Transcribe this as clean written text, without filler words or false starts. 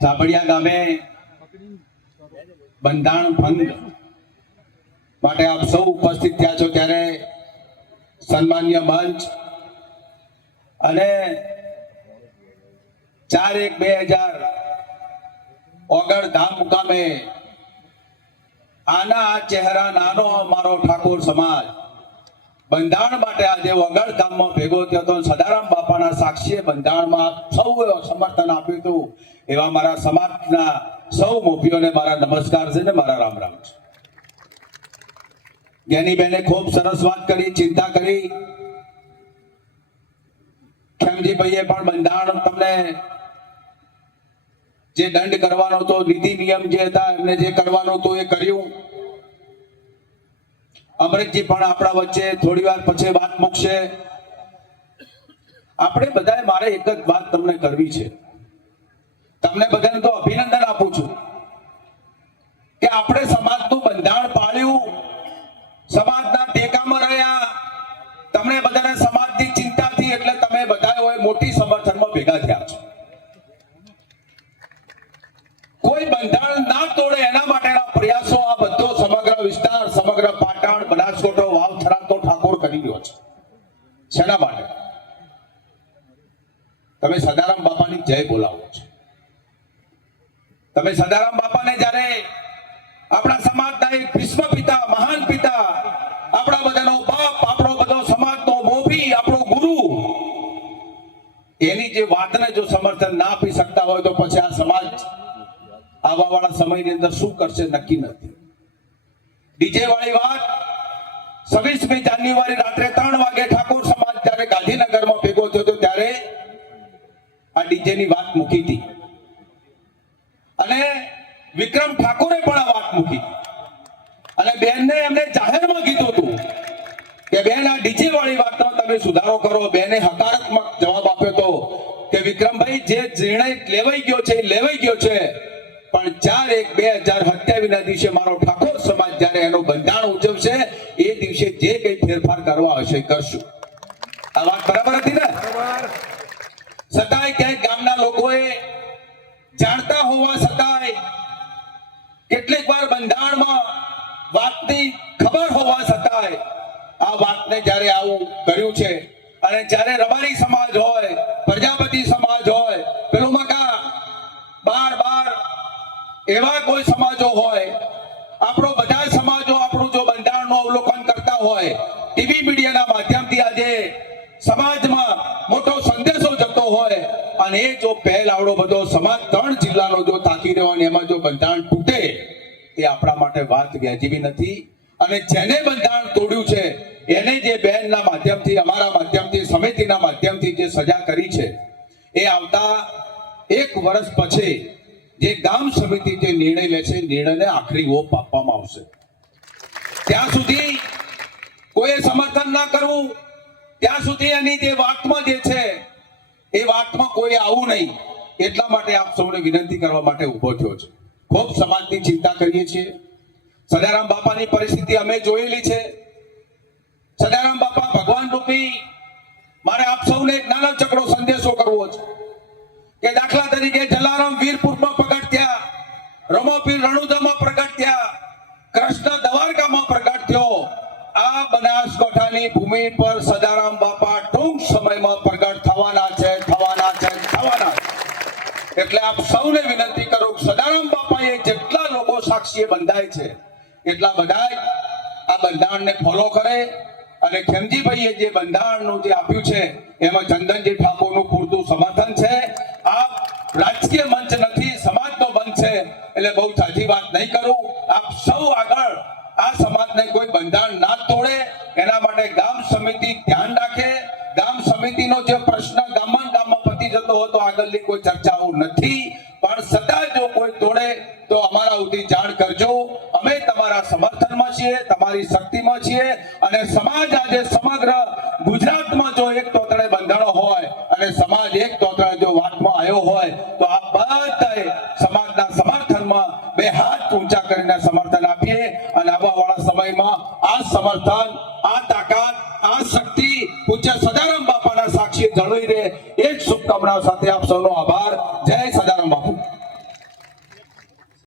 સાબડિયા ગામે બંધારણ ભંગ માટે આપ સૌ ઉપસ્થિત થયા છો ત્યારે સન્માનીય મંચ અને 4/1/2000 ઓગળ ધામ મુકામે આના ચહેરા નાનો અમારો ઠાકોર સમાજ બંધારણ માટે આજે વગર ગામમાં ભેગો થયો હતો. સદારામ બાપાના સાક્ષીએ બંધારણમાં સૌએ સમર્થન આપ્યું હતું. એવા મારા સમાજના સૌ મોભીઓને મારા નમસ્કાર છે ને મારા રામ રામ છે. જ્ઞાનીબેને ખૂબ સરસ વાત કરી, ચિંતા કરી. ખેમજીભાઈએ પણ બંધારણ તમને જે દંડ કરવાનો હતો, નીતિ નિયમ જે હતા એમને જે કરવાનું હતું એ કર્યું. અમૃતજી પણ આપણા વચ્ચે થોડી વાર પછી વાત મૂકશે. આપણે બધાએ મારે એક જ વાત તમને કરવી છે. તમને બધાને તો અભિનંદન આપું છું કે આપણે સમાજનું બંધારણ પાળ્યું, સમાજના ટેકામાં રહ્યા. તમને બધાને સમાજની ચિંતા થઈ એટલે તમે બધા મોટી સમર્થનમાં ભેગા થયા છો. કોઈ બંધારણ ના તોડે એના માટેના પ્રયાસો આ બધો સમગ્ર વિસ્તાર, સમગ્ર પાટણ, બનાસકાંઠો, વાવ, થરાદ તો ઠાકોર કરી રહ્યો છે. શેના માટે? તમે સદારામ બાપાની જય બોલાવો છો. તમે સદારામ બાપાને જ્યારે આપણા સમાજના એક વિશ્વ પિતા, મહાન પિતા, આપણા બધાનો બાપ, આપણો બધો સમાજનો મોભી, આપણો ગુરુ, એની જે વાતને જો સમર્થન ના આપી શકતા હોય તો પછી આ સમાજ આવા વાળા સમયની અંદર શું કરશે નક્કી નથી. ડીજે વાળી વાત 26મી જાન્યુઆરી રાત્રે 3 વાગે ઠાકોર સમાજ જ્યારે ગાંધીનગરમાં ભેગો થયો હતો ત્યારે આ ડીજે ની વાત મૂકી હતી અને વિક્રમ ઠાકોરે પણ આ વાત મૂકી અને બેનને એમને જાહેરમાં કીધું હતું કે બેન આ ડીજે વાળી વાતનો તમે સુધારો કરો. બેને હકારાત્મક જવાબ આપ્યો હતો કે વિક્રમભાઈ જે નિર્ણય લેવાઈ ગયો છે લેવાઈ ગયો છે, પણ 4/1/2027 દિવસે મારો ઠાકોર સમાજ જ્યારે એનું બંધારણ ઉજવશે એ દિવસે જે કઈ ફેરફાર કરવા હશે કરશું. આ વાત બરાબર હતી ને? છતાંય ક્યાંક ગામના લોકોએ જાણતા હોવા છતાંય કેટલીક વાર બંધારણમાં વાતની ખબર હોવા છતાંય આ વાતને જ્યારે આવું કર્યું છે. અને જ્યારે રબારી સમાજ હોય, પ્રજાપતિ સમાજ હોય, પેલું મકા બાર એવા કોઈ સમાજો હોય, આપણો બધા સમાજો આપણું જો બંધારણનું અવલોકન કરતા હોય, ટીવી મીડિયાના માધ્યમથી આજે સમાજમાં મોટો સંદેશો જતો હોય અને એ જો પહેલ આવડો બધો સમાજ 3 જિલ્લાનો જો તાકી રહ્યો અને એમાં જો બંધારણ તૂટે એ આપણા માટે વાત વ્યાજબી નથી. અને જેને બંધારણ તોડ્યું છે એને જે બહેનના માધ્યમથી, અમારા માધ્યમથી, સમિતિના માધ્યમથી જે સજા કરી છે એ આવતા 1 વર્ષ પછી જે ગામ સમિતિ જે નિર્ણય લેશે, નિર્ણયને આખરી ઓપ આપવામાં આવશે. ત્યાં સુધી કોઈ સમર્થન ના કરવું, ત્યાં સુધી એની જે વાતમાં જે છે એ વાતમાં કોઈ આવું નહીં. એટલા માટે આપ સૌને વિનંતી કરવા માટે ઉભો થયો છે. ખૂબ સમાજની ચિંતા કરીએ છીએ. સદારામ બાપાની પરિસ્થિતિ અમે જોયેલી છે. સદારામ બાપા ભગવાન રૂપી. મારે આપ સૌને એક નાનો ચકડો સંદેશો કરવો છે કે દાખલા તરીકે જલારામ વીરપુરમાં પ્રગટ થયા, રમોપીર રણુજામાં પ્રગટ થયા, કૃષ્ણ દ્વારકામાં પ્રગટ થયો. આ બનાસકાંઠાની ભૂમિ પર સદારામ બાપા ટૂંક સમયમાં પ્રગટ થવાના છે. એટલે આપ સૌને વિનંતી કરું કે સદારામ બાપાએ જેટલા લોકો સાક્ષીએ બંધાય છે એટલા બધા આ બંધારણને ફોલો કરે. અને ખેમજીભાઈએ જે બંધારણનું જે આપ્યું છે એમાં ચંદનજી ઠાકોરનું પૂરતું સમર્થન છે. આ રાજકીય મંચ નથી, સમાજનો મંચ છે એટલે બહુ સાચી વાત નહીં કરું. આપ સૌ આગળ આ સમાજને કોઈ બંધારણ ના તોડે એના માટે ગામ સમિતિ ધ્યાન રાખે. ગામ સમિતિનો જે પ્રશ્ન ગામમાં પતી જતો હોય તો આગળની કોઈ ચર્ચાઓ નથી, પણ છતાં જો કોઈ તોડે તો અમારા સુધી જાણ કરજો. અમે તમારા સમર્થનમાં છીએ, તમારી શક્તિમાં છીએ. અને સમાજ આજે સમગ્ર ગુજરાતમાં જો એક તોતડે બંધાણો હોય અને સમાજ એક તોતડે જો વાતમાં આવ્યો હોય તો આ બધાએ સમાજના સમર્થનમાં 2 હાથ ઊંચા કરીને સમર્થન આપીએ. અને આવવાવાળા સમયમાં આ સમર્થન, આ તાકાત, આ શક્તિ પૂજ્ય સદારામ બાપાના સાક્ષી જળવાઈ રહે એ જ શુભકામના શુભકામનાઓ સાથે આપ સૌનો આભાર. જય